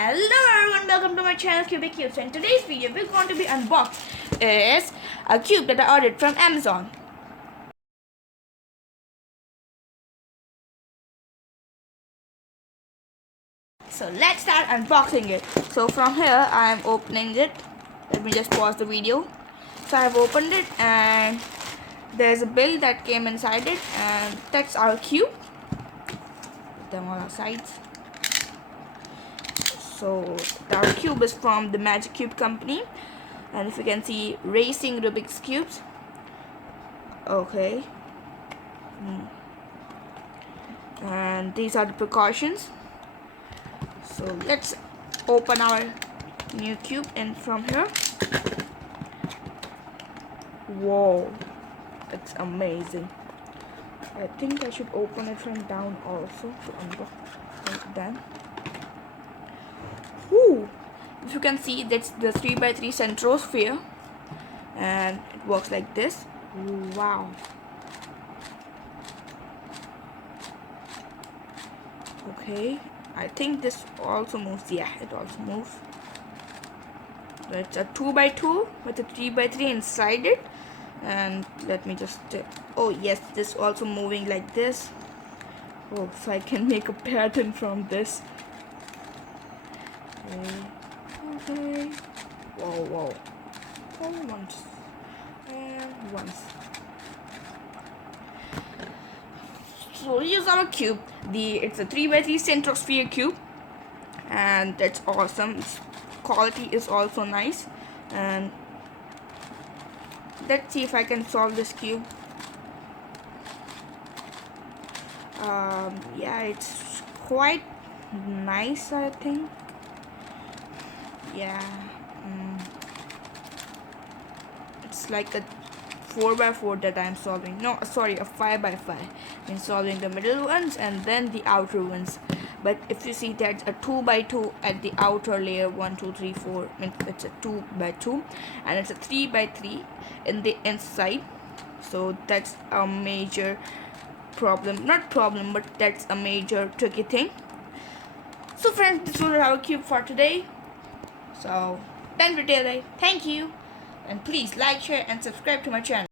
Hello everyone, welcome to my channel Cubik Cubes, and today's video we're going to be unboxed is a cube that I ordered from Amazon. So let's start unboxing it. So from here I am opening it. Let me just pause the video. So I've opened it and there's a bill that came inside it, and that's our cube. Put them on our sides. So our cube is from the Magic Cube company, and if you can see, racing Rubik's cubes. Okay. And these are the precautions. So let's open our new cube in from here. Whoa, it's amazing. I think I should open it from down also to unbox like that. Whoo! If you can see, that's the 3x3 centrosphere, and it works like this. Wow. Okay, I think this also moves. Yeah, it also moves. It's a 2x2 with a 3x3 inside it. And let me just oh yes, this also moving like this. Oh, so I can make a pattern from this. Okay. Whoa. Oh, once and once. So here's our cube. It's a 3x3 centrosphere cube, and that's awesome. Its quality is also nice. And let's see if I can solve this cube. Yeah, it's quite nice, I think. Yeah, it's like a 4x4 that I'm solving. No, sorry, a 5x5. I'm solving the middle ones and then the outer ones. But if you see, that's a 2x2 at the outer layer. 1, 2, 3, 4. It's a 2x2, and it's a 3x3 in the inside. So that's a major problem. Not problem, but that's a major tricky thing. So friends, this was our cube for today. So done for today. Thank you, and please like, share, and subscribe to my channel.